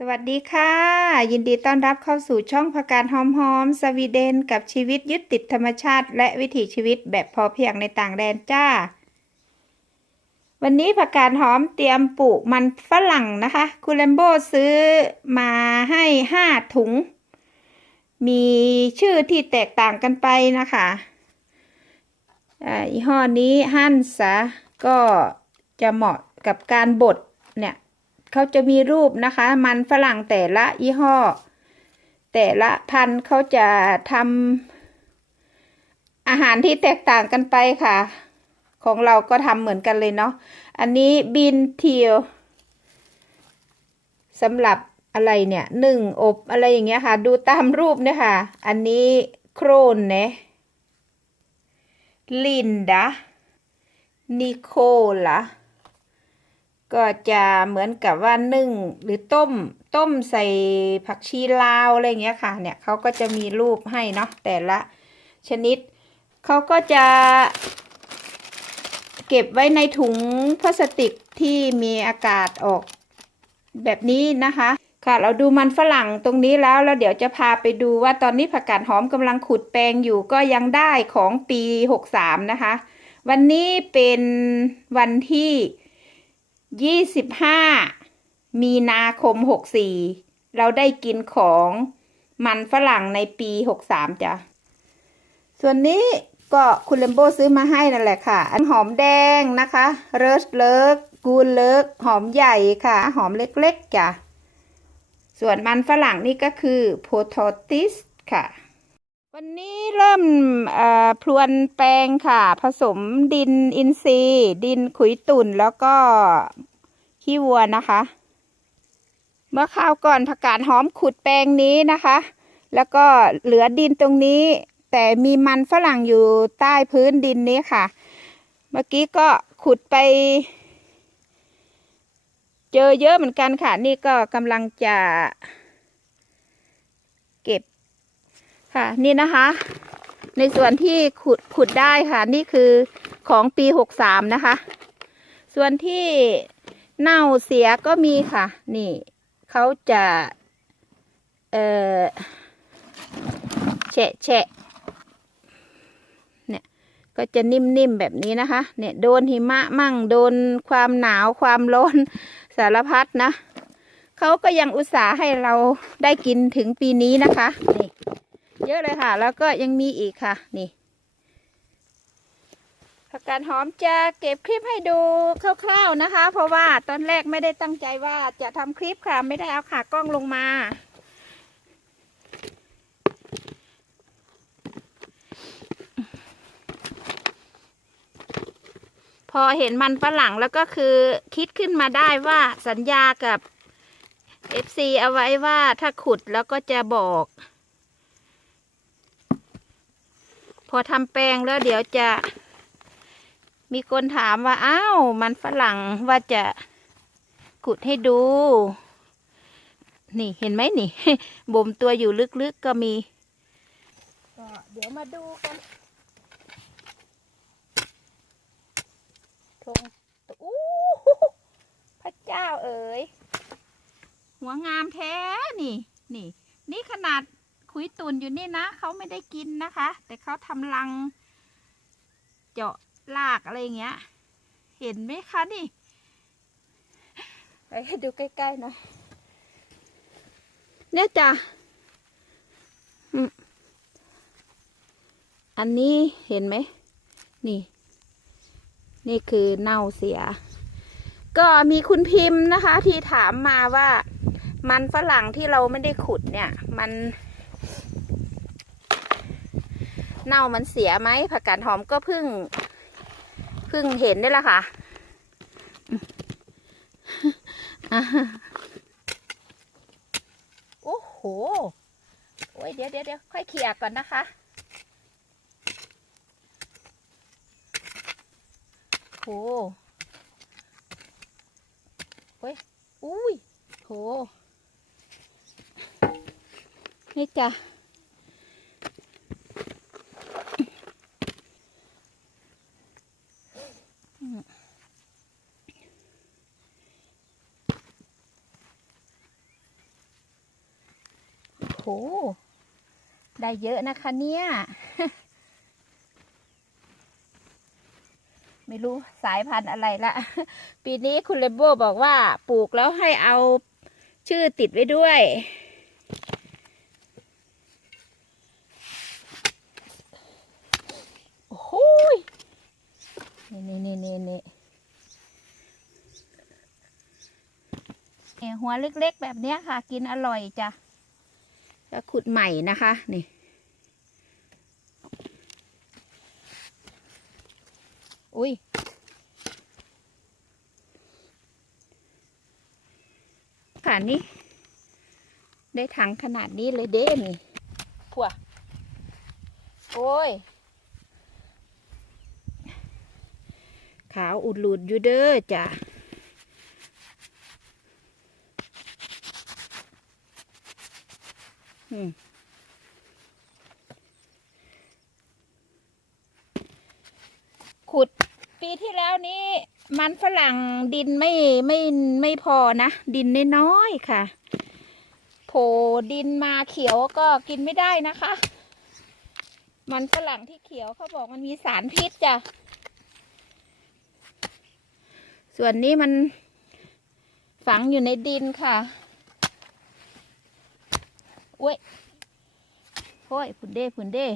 สวัสดีค่ะ ยินดีต้อนรับเข้าสู่ช่องพการหอมหอมสวีเดน กับชีวิตยึดติดธรรมชาติ และวิถีชีวิตแบบพอเพียงในต่างแดนจ้า วันนี้ผักกาดหอมเตรียมปลูกมันฝรั่งนะคะ คุณแลมโบซื้อมาให้ห้าถุง มีชื่อที่แตกต่างกันไปนะคะอ่ายี่ห้อนี้ฮั่นซะก็จะเหมาะกับการบดเนี่ย เขาจะมีรูปนะคะ มันฝรั่งแต่ละยี่ห้อ แต่ละพันธุ์เขาจะทำอาหารที่แตกต่างกันไปค่ะ ของเราก็ทำเหมือนกันเลยเนาะอันนี้บินเทียวสำหรับอะไรเนี่ยหนึ่งอบอะไรอย่างเงี้ยค่ะ ดูตามรูปเนี่ยค่ะ อันนี้โครนเนลินดานิโคล่า ก็จะเหมือนกับว่านึ่งหรือต้มต้มใส่ผักชีลาวอะไรเงี้ยค่ะเนี่ยเขาก็จะมีรูปให้เนาะแต่ละชนิดเขาก็จะ เก็บไว้ในถุงพลาสติกที่มีอากาศออกแบบนี้นะคะ ค่ะเราดูมันฝรั่งตรงนี้แล้วแล้วเดี๋ยวจะพาไปดูว่าตอนนี้ผักกาดหอมกำลังขุดแปลงอยู่ก็ยังได้ของปี 63 นะคะ วันนี้เป็นวันที่ 25มีนาคม64เราได้กินของมันฝรั่งในปี63จ้ะ ส่วนนี้ก็คุณเลมโบซื้อมาให้นั่นแหละค่ะอันหอมแดงนะคะ เริสเลิกกูเลิกหอมใหญ่ค่ะ หอมเล็กๆจ้ะ ส่วนมันฝรั่งนี่ก็คือโพโทติสค่ะ วันนี้เริ่มพรวนแปลงค่ะ ผสมดินอินทรีย์ ดินขุยตุ่นแล้วก็ขี้วัวนะคะ เมื่อข้าวก่อนผักกาดหอมขุดแปลงนี้นะคะ แล้วก็เหลือดินตรงนี้ แต่มีมันฝรั่งอยู่ใต้พื้นดินนี้ค่ะ เมื่อกี้ก็ขุดไป เจอเยอะเหมือนกันค่ะ นี่ก็กำลังจะ เก็บ ค่ะ นี่นะคะ ในส่วนที่ขุดขุดได้ค่ะ นี่คือของปีหกสามนะคะ ส่วนที่เน่าเสียก็มีค่ะ นี่เขาจะเออแฉะแฉะเนี่ยก็จะนิ่มๆแบบนี้นะคะ เนี่ยโดนหิมะมั่งโดนความหนาวความร้อนสารพัดนะเขาก็ยังอุตส่าห์ให้เราได้กินถึงปีนี้นะคะนี่ เยอะเลยค่ะ แล้วก็ยังมีอีกค่ะ นี่ผักกาดหอมจะเก็บคลิปให้ดูคร่าวๆนะคะ เพราะว่าตอนแรกไม่ได้ตั้งใจว่าจะทำคลิปค่ะ ไม่ได้เอาขากล้องลงมา พอเห็นมันฝรั่งแล้วก็คือคิดขึ้นมาได้ว่าสัญญากับ FC เอาไว้ว่าถ้าขุดแล้วก็จะบอก พอทำแปลงแล้วเดี๋ยวจะ มีคนถามว่าอ้าวมันฝรั่งว่าจะขุดให้ดู นี่เห็นไหมนี่ บ่มตัวอยู่ลึกๆก็มีก็เดี๋ยวมาดูกันทงอู้พระเจ้าเอ๋ยหัวงามแท้นี่ นี่ นี่ขนาด คุยตุนอยู่นี่นะเขาไม่ได้กินนะคะ แต่เขาทำรัง เจาะลากอะไรเงี้ย เห็นไหมคะนี่ไปให้ดูใกล้ๆหน่อยเนี่ยจ้ะอันนี้เห็นไหม นี่ นี่คือเน่าเสีย ก็มีคุณพิมพ์นะคะ ที่ถามมาว่า มันฝรั่งที่เราไม่ได้ขุดเนี่ย มัน เน่ามันเสียไหมผักกาดหอมก็เพิ่งเพิ่งเห็นนี่แหละค่ะอะโอ้โหโอ้ยเดี๋ยวเดี๋ยวเดี๋ยวค่อยเขี่ยก่อนนะคะ โหโอ้ยอุ้ยโหนี่จ้ะ ห ได้เยอะนะคะเนี่ย ไม่รู้สายพันธุ์อะไรละ ปีนี้คุณเลมโบบอกว่าปลูกแล้วให้เอาชื่อติดไว้ด้วย โอ้โหนี่นี่นี่นี่นี่เนี่ยหัวเล็กๆแบบนี้ค่ะ กินอร่อยจ้ะ ขุดใหม่นะคะนี่อุ้ยค่ะนี่ ได้ถังขนาดนี้เลยเด้นี่พัวโอ้ย ขาวอุดหลุดอยู่เด้อจ้ะ อืม ขุดปีที่แล้วนี้ มันฝรั่งดินไม่ไม่ไม่พอนะ ดินน้อยๆค่ะโผดินมาเขียวก็กินไม่ได้นะคะ มันฝรั่งที่เขียวเขาบอกมันมีสารพิษจ้ะ ส่วนนี้มันฝังอยู่ในดินค่ะ โอ้ยโอ้ยผุนเด้ผุนเด้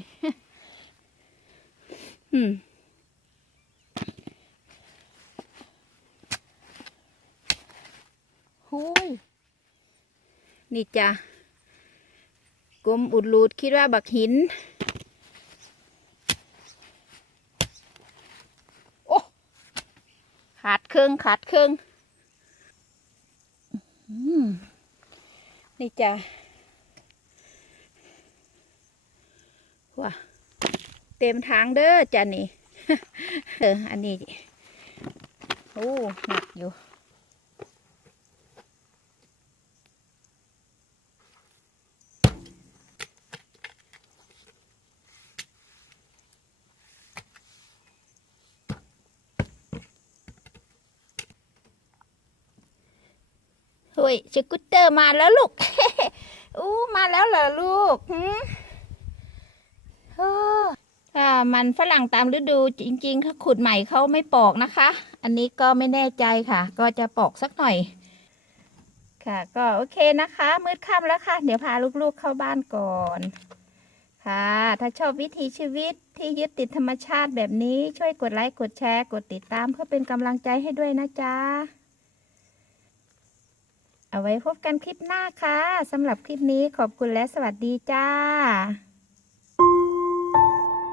อืมหูยนี่จ้ะกลมอุดรูดคิดว่าบักหิน โอ้ ขาดเครื่องขาดเครื่องอืมนี่จ้ะ ว้าเต็มทางเด้อจ้ะนี่เอออันนี้โอ้หนักอยู่เฮ้ยสกูตเตอร์มาแล้วลูกอู้มาแล้วเหรอลูกหื ถ้ามันฝรั่งตามฤดูจริงๆถ้าขุดใหม่เขาไม่ปอกนะคะ อันนี้ก็ไม่แน่ใจค่ะ ก็จะปอกสักหน่อย ค่ะ ก็โอเคนะคะ มืดค่ำแล้วค่ะ เดี๋ยวพาลูกๆเข้าบ้านก่อน ค่ะ ถ้าชอบวิถีชีวิตที่ยึดติดธรรมชาติแบบนี้ช่วยกดไลค์กดแชร์ กดติดตามเพื่อเป็นกำลังใจให้ด้วยนะจ๊ะเอาไว้พบกันคลิปหน้าค่ะสำหรับคลิปนี้ขอบคุณและสวัสดีจ้า